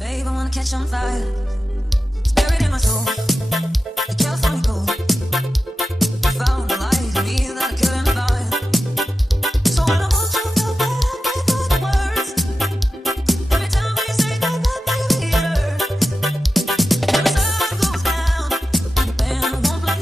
Babe, I wanna catch on fire. It's buried in my soul. The California gold. I found a light in me that I couldn't find. So when I hold you feel back, I thought the words. Every time we say goodbye, baby, it hurts. When the sun goes down, the band won't play.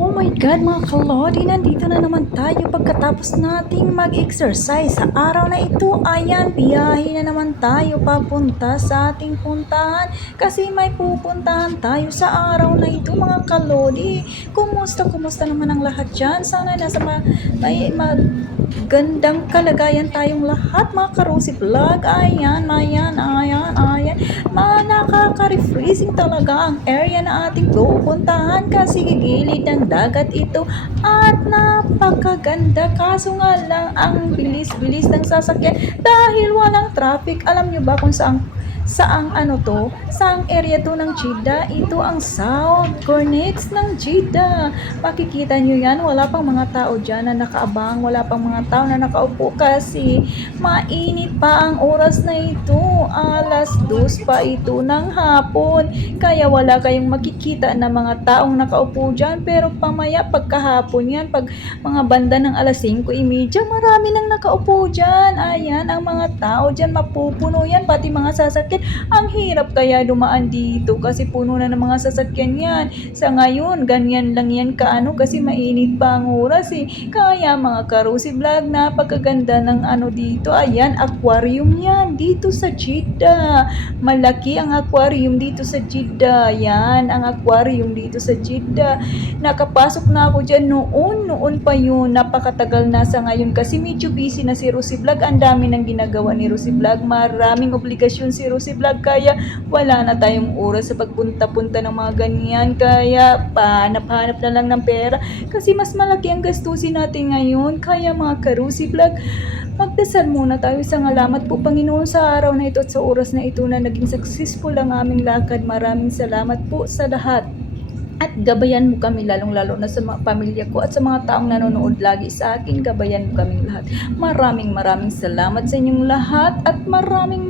Oh my God mga kalodi, nandito na naman tayo pagkatapos nating mag-exercise sa araw na ito. Ayan, biyahe na naman tayo papunta sa ating puntahan kasi may pupuntahan tayo sa araw na ito mga kalodi. Kumusta naman ang lahat dyan? Sana nasa may magandang kalagayan tayong lahat mga karusi vlog. Ayan. Nakaka-refreshing talaga ang area na ating pupuntahan kasi gigilid ng dagat ito at napakaganda. Kaso nga lang ang bilis-bilis ng sasakyan dahil walang traffic. Alam nyo ba kung saang area to ng Jeddah? Ito ang South Cornets ng Jeddah. Makikita nyo yan, wala pang mga tao dyan na nakaabang, wala pang mga tao na nakaupo kasi mainit pa ang oras na ito. Alas 2 pa ito ng hapon. Kaya wala kayong makikita na mga taong nakaupo dyan. Pero pamaya pagkahapon yan, pag mga banda ng alas 5:30, marami nang nakaupo dyan. Ayan, ang mga tao dyan, mapupuno yan, pati mga sasakyan. Ang hirap kaya dumaan dito kasi puno na ng mga sasakyan yan. Sa ngayon, ganyan lang yan kasi mainit pa ang oras eh. Kaya mga karusi vlog, napakaganda ng dito. Ayan, aquarium yan dito sa Jeddah. Malaki ang aquarium dito sa Jeddah. Yan, ang aquarium dito sa Jeddah. Nakapasok na ako dyan noon pa yun. Napakatagal na sa ngayon kasi medyo busy na si Rosie Vlog. Ang dami nang ginagawa ni Rosie Vlog. Maraming obligasyon si Rosie Vlog. Kaya wala na tayong oras sa pagpunta-punta ng mga ganyan. Kaya pahanap-hanap na lang ng pera. Kasi mas malaki ang gastusin natin ngayon. Kaya mga ka-Rosie Vlog, magdasal muna tayo. Salamat po Panginoon sa araw na ito at sa oras na ito na naging successful ang aming lakad. Maraming salamat po sa lahat. At gabayan mo kami, lalong-lalo na sa mga pamilya ko at sa mga taong nanonood lagi sa akin. Gabayan mo kaming lahat. Maraming salamat sa inyong lahat at maraming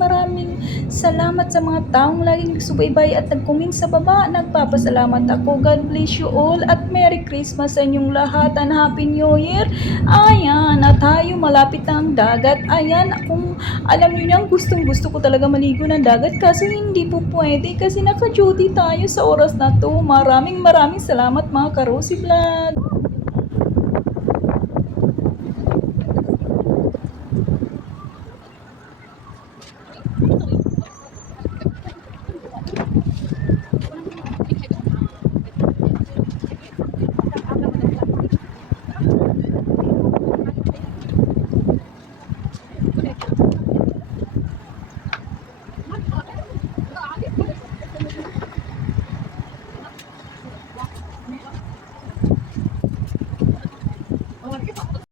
salamat sa mga taong laging nagsubaybay at nag-comment sa baba. Nagpapasalamat ako. God bless you all at Merry Christmas sa inyong lahat and Happy New Year. Ayan, na tayo malapit na ang dagat. Ayan, kung alam niyo niyang gustong-gusto ko talaga maligo ng dagat kasi hindi po pwede kasi naka-duty tayo sa oras na to. Maraming salamat mga ka-Rosie Vlog.